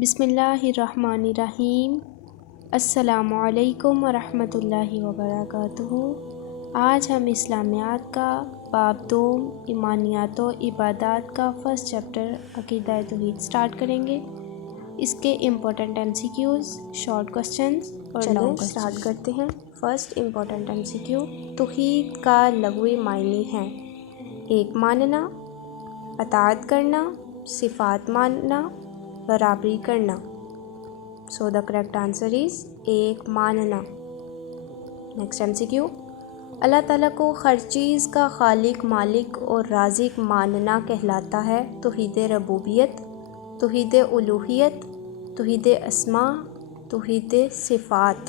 बिस्मिल्लाहिर्रहमानिर्रहीम। अस्सलामु अलैकुम वरहमतुल्लाहि वबरकातुहू। आज हम इस्लामियात का बाब 2 ईमानियात व इबादात का फ़र्स्ट चैप्टर अक़ीदा तौहीद स्टार्ट करेंगे। इसके इम्पोर्टेंट MCQs, शॉर्ट क्वेश्चंस और लॉन्ग क्वेश्चंस स्टार्ट करते हैं। फ़र्स्ट इम्पोर्टेंट MCQ, तौहीद का लग़वी मायने हैं: 1 मानना, अताअत करना, सिफ़ात मानना, बराबरी करना। So the correct answer is 1 मानना। नेक्स्ट MCQ, अल्लाह ताला को हर चीज़ का खालिक, मालिक और राज़िक मानना कहलाता है तौहीद रबूबियत, तौहीद उलूहियत, तौहीद अस्मा, तौहीद सिफ़ात।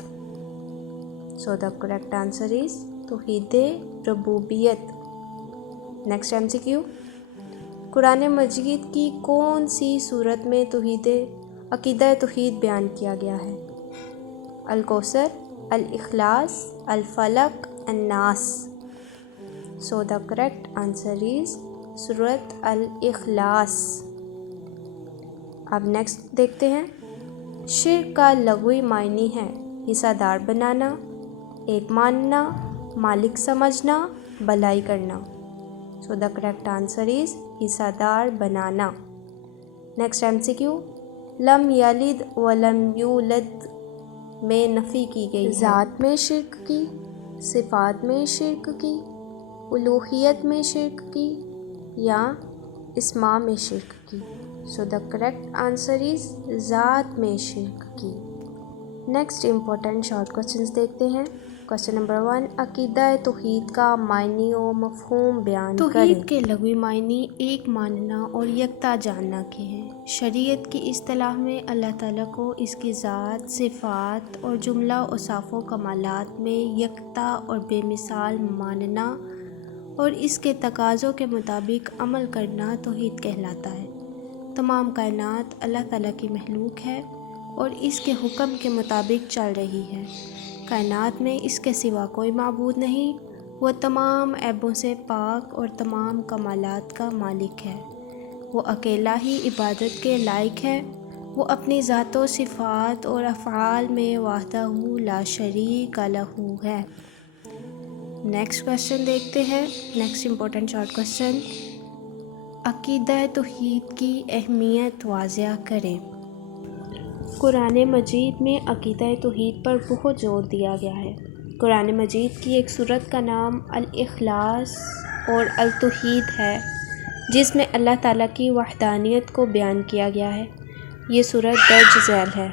So the correct answer is तौहीद रबूबियत। नेक्स्ट MCQ, कुरान मजीद की कौन सी सूरत में तौहीद अक़ीदा तौहीद बयान किया गया है? Al-Kausar, Al-Ikhlas, Al-Falaq, An-Nas. So the correct answer is सूरत अल-इखलास। अब नेक्स्ट देखते हैं। शिर्क का लग़वी मायने है: हिस्सादार बनाना, 1 मानना, मालिक समझना, भलाई करना। So the correct answer is हिस्सादार बनाना। नेक्स्ट MCQ, लम यलिद व लम यूलद में नफ़ी की गई है। ज़ात में शिर्क की, सिफ़ात में शिर्क की, उलूहियत में शिर्क की या इस्मा में शिर्क की। सो द करेक्ट आंसर इज़ ज़ात में शिर्क की। नेक्स्ट इम्पोर्टेंट शॉर्ट क्वेश्चंस देखते हैं। क्वेश्चन नंबर 1, अक़ीदा तौहीद का मायने और मफ़हूम बयान करें। तौहीद के लग़वी मायने 1 मानना और यकता जानना के हैं। शरीयत की इस्तिलाह में अल्लाह ताला को इसकी ज़ात, सिफ़ात और जुमला औसाफ़ व कमालात में यकता और बेमिसाल मानना और इसके तकाज़ों के मुताबिक अमल करना तौहीद कहलाता है। तमाम कायनात अल्लाह ताला की मखलूक है और इसके हुक्म के मुताबिक चल रही है। कायनात में इसके सिवा कोई माबूद नहीं। वो तमाम ऐबों से पाक और तमाम कमालात का मालिक है। वो अकेला ही इबादत के लायक है। वो अपनी ज़ातो, सिफ़ात और अफ़आल में वहदहू ला शरीक लहू है। नेक्स्ट क्वेश्चन देखते हैं। नेक्स्ट इम्पोर्टेंट शॉर्ट क्वेश्चन, अक़ीदा तौहीद की अहमियत वाज़िया करें। कुरान मजीद में अक़ीदा तौहीद पर बहुत ज़ोर दिया गया है। कुरान मजीद की एक सूरत का नाम अल-इखलास और अल-तौहीद है, जिसमें अल्लाह ताला की वहदानियत को बयान किया गया है। ये सूरत दर्ज झैल है।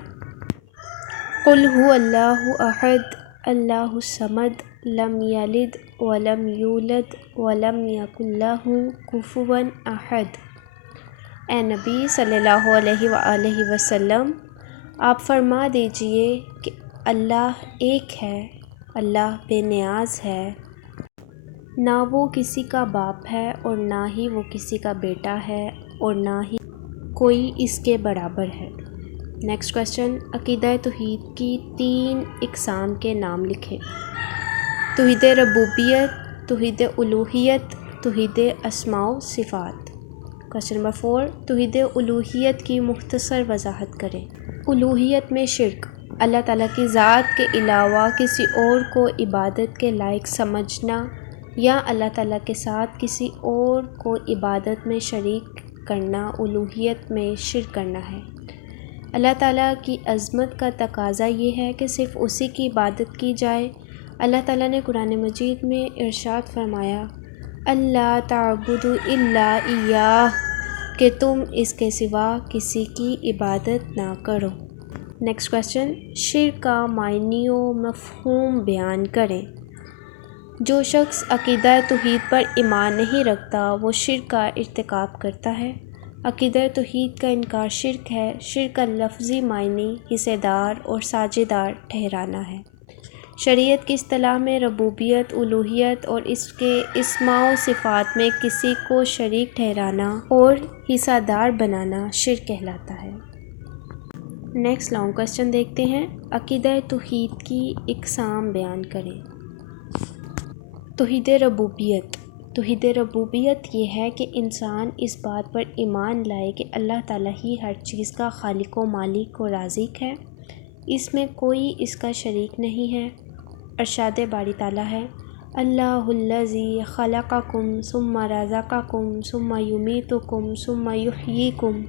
कुल हुवल्लाहु अहद, अल्लाहुस समद, लम यलिद व लम यूलद व लम यकुल लहू कुफुवन अहद। ए नबी सल्लल्लाहु अलैहि वसल्लम, आप फरमा दीजिए कि अल्लाह एक है, अल्लाह बेनियाज है, ना वो किसी का बाप है और ना ही वो किसी का बेटा है और ना ही कोई इसके बराबर है। नेक्स्ट क्वेश्चन, अक़ीदा तौहीद की 3 इक़साम के नाम लिखें। तौहीद रबूबियत, तौहीद उलूहियत, तौहीद अस्मा व सिफ़ात। क्वेश्चन नंबर 4, तौहीद उलूहियत की मुख्तसर वज़ाहत करें। उलूहियत में शिर्क, अल्लाह ताला की ज़ात के अलावा किसी और को इबादत के लायक समझना या अल्लाह ताला के साथ किसी और को इबादत में शरीक करना उलूहियत में शिर्क करना है। अल्लाह ताला की अज़मत का तकाज़ा ये है कि सिर्फ़ उसी की इबादत की जाए। अल्लाह ताला ने कुरान मजीद में इरशाद फरमाया, अल्ला ताबुदु इल्ला इय्याह, कि तुम इसके सिवा किसी की इबादत ना करो। नेक्स्ट क्वेश्चन, शिर्क का मायने और मफ़हूम बयान करें। जो शख्स अक़ीदा तौहीद पर ईमान नहीं रखता वो शिर्क का इर्तिकाब करता है। अक़ीदा तौहीद का इनकार शिर्क है। शिर्क का लफ्ज़ी मायने हिस्सेदार और साझेदार ठहराना है। शरीयत की इस्तिलाह में रबूबियत, उलूहियत और इसके इस्मा व सिफ़ात में किसी को शरीक ठहराना और हिस्सादार बनाना शिर्क कहलाता है। नेक्स्ट लॉन्ग क्वेश्चन देखते हैं। अक़ीदा तौहीद की इक़साम बयान करें। तौहीद रबूबियत, توحید ربوبیت یہ ہے کہ انسان اس بات پر ایمان لائے کہ اللہ تعالیٰ ہی ہر چیز کا خالق و مالک و رازق ہے، اس میں کوئی اس کا شریک نہیں ہے۔ ارشاد باری تعالیٰ ہے، اللہ الذی خلقکم ثم رزقکم ثم یمیتکم ثم یحییکم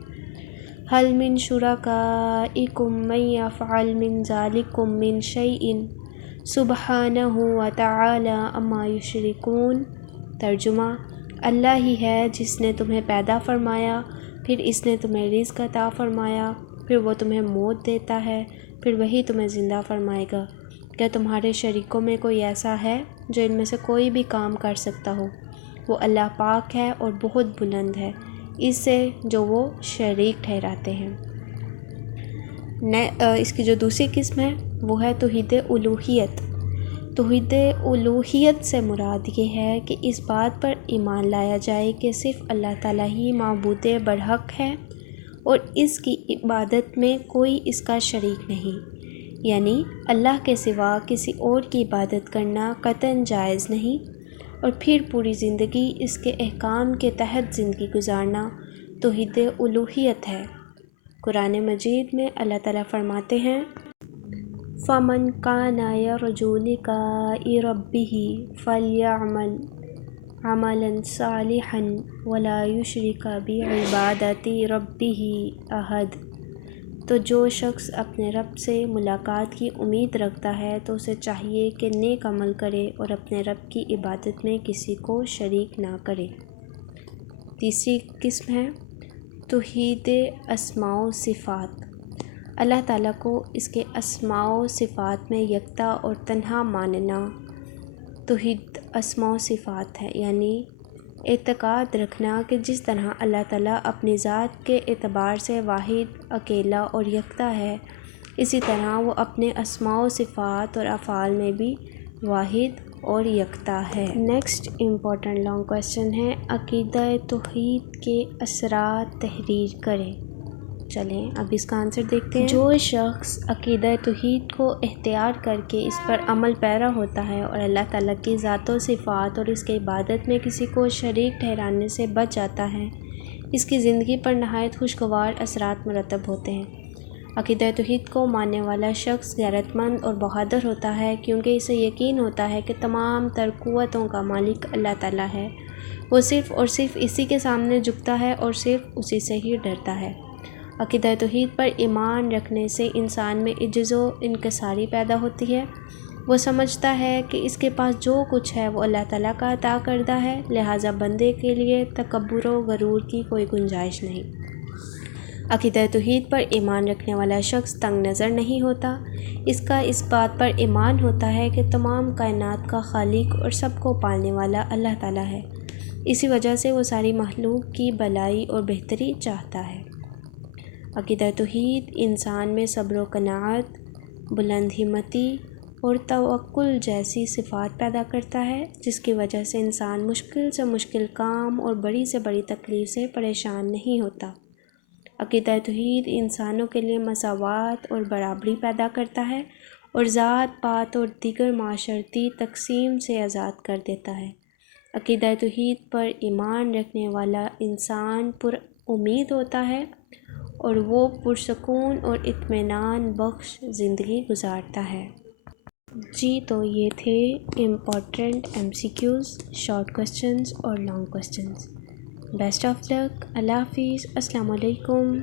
هل من شرکائکم من یفعل من ذلکم من شیء سبحانہ وتعالی عما یشرکون۔ ترجمہ، اللہ ہی ہے جس نے تمہیں پیدا فرمایا، پھر اس نے تمہیں رزق عطا فرمایا، پھر وہ تمہیں موت دیتا ہے، پھر وہی تمہیں زندہ فرمائے گا۔ کیا تمہارے شریکوں میں کوئی ایسا ہے جو ان میں سے کوئی بھی کام کر سکتا ہو؟ وہ اللہ پاک ہے اور بہت بلند ہے اس سے جو وہ شریک ٹھہراتے ہیں۔ اس کی جو دوسری قسم ہے وہ ہے توحید الوہیت۔ توحید الوہیت سے مراد یہ ہے کہ اس بات پر ایمان لایا جائے کہ صرف اللہ تعالیٰ ہی معبود برحق ہے اور اس کی عبادت میں کوئی اس کا شریک نہیں، یعنی اللہ کے سوا کسی اور کی عبادت کرنا قطعاً جائز نہیں، اور پھر پوری زندگی اس کے احکام کے تحت زندگی گزارنا توحید الوہیت ہے۔ قرآن مجید میں اللہ تعالیٰ فرماتے ہیں، فَمَنْ كَانَ يَرْجُو لِقَاءَ رَبِّهِ فَلْيَعْمَلْ عَمَلًا صَالِحًا وَلَا يُشْرِكْ بِعِبَادَةِ رَبِّهِ أَحَدًا۔ تو جو شخص اپنے رب سے ملاقات کی امید رکھتا ہے تو اسے چاہیے کہ نیک عمل کرے اور اپنے رب کی عبادت میں کسی کو شریک نہ کرے۔ تیسری قسم ہے توحید اسماء و صفات۔ اللہ تعالیٰ کو اس کے اسماء و صفات میں یکتا اور تنہا ماننا توحید اسماء و صفات ہے، یعنی اعتقاد رکھنا کہ جس طرح اللہ تعالیٰ اپنی ذات کے اعتبار سے واحد، اکیلا اور یکتا ہے، اسی طرح وہ اپنے اسماء و صفات اور افعال میں بھی واحد اور یکتا ہے۔ نیکسٹ امپورٹنٹ لانگ کویسچن ہے، عقیدہ توحید کے اثرات تحریر کریں۔ چلیں اب اس کا آنسر دیکھتے ہیں۔ جو شخص عقیدہ توحید کو اختیار کر کے اس پر عمل پیرا ہوتا ہے اور اللہ تعالیٰ کی ذات و صفات اور اس کے عبادت میں کسی کو شریک ٹھہرانے سے بچ جاتا ہے، اس کی زندگی پر نہایت خوشگوار اثرات مرتب ہوتے ہیں۔ عقیدہ توحید کو ماننے والا شخص غیرت مند اور بہادر ہوتا ہے، کیونکہ اسے یقین ہوتا ہے کہ تمام تر قوتوں کا مالک اللہ تعالیٰ ہے، وہ صرف اور صرف اسی کے سامنے جھکتا ہے اور صرف اسی سے ہی ڈرتا ہے۔ عقیدہ توحید پر ایمان رکھنے سے انسان میں عجز و انکساری پیدا ہوتی ہے، وہ سمجھتا ہے کہ اس کے پاس جو کچھ ہے وہ اللہ تعالیٰ کا عطا کردہ ہے، لہٰذا بندے کے لیے تکبر و غرور کی کوئی گنجائش نہیں۔ عقیدہ توحید پر ایمان رکھنے والا شخص تنگ نظر نہیں ہوتا، اس کا اس بات پر ایمان ہوتا ہے کہ تمام کائنات کا خالق اور سب کو پالنے والا اللہ تعالیٰ ہے، اسی وجہ سے وہ ساری مخلوق کی بھلائی اور بہتری چاہتا ہے۔ عقیدہ توحید انسان میں صبر و قناعت، بلند ہمتی اور توکل جیسی صفات پیدا کرتا ہے، جس کی وجہ سے انسان مشکل سے مشکل کام اور بڑی سے بڑی تکلیف سے پریشان نہیں ہوتا۔ عقیدہ توحید انسانوں کے لیے مساوات اور برابری پیدا کرتا ہے اور ذات پات اور دیگر معاشرتی تقسیم سے آزاد کر دیتا ہے۔ عقیدہ توحید پر ایمان رکھنے والا انسان پر امید ہوتا ہے اور وہ پرسکون اور اطمینان بخش زندگی گزارتا ہے۔ جی تو یہ تھے امپورٹنٹ MCQs، شارٹ کویسچنز اور لانگ کویسچنز۔ بیسٹ آف لک، اللہ حافظ، السلام علیکم۔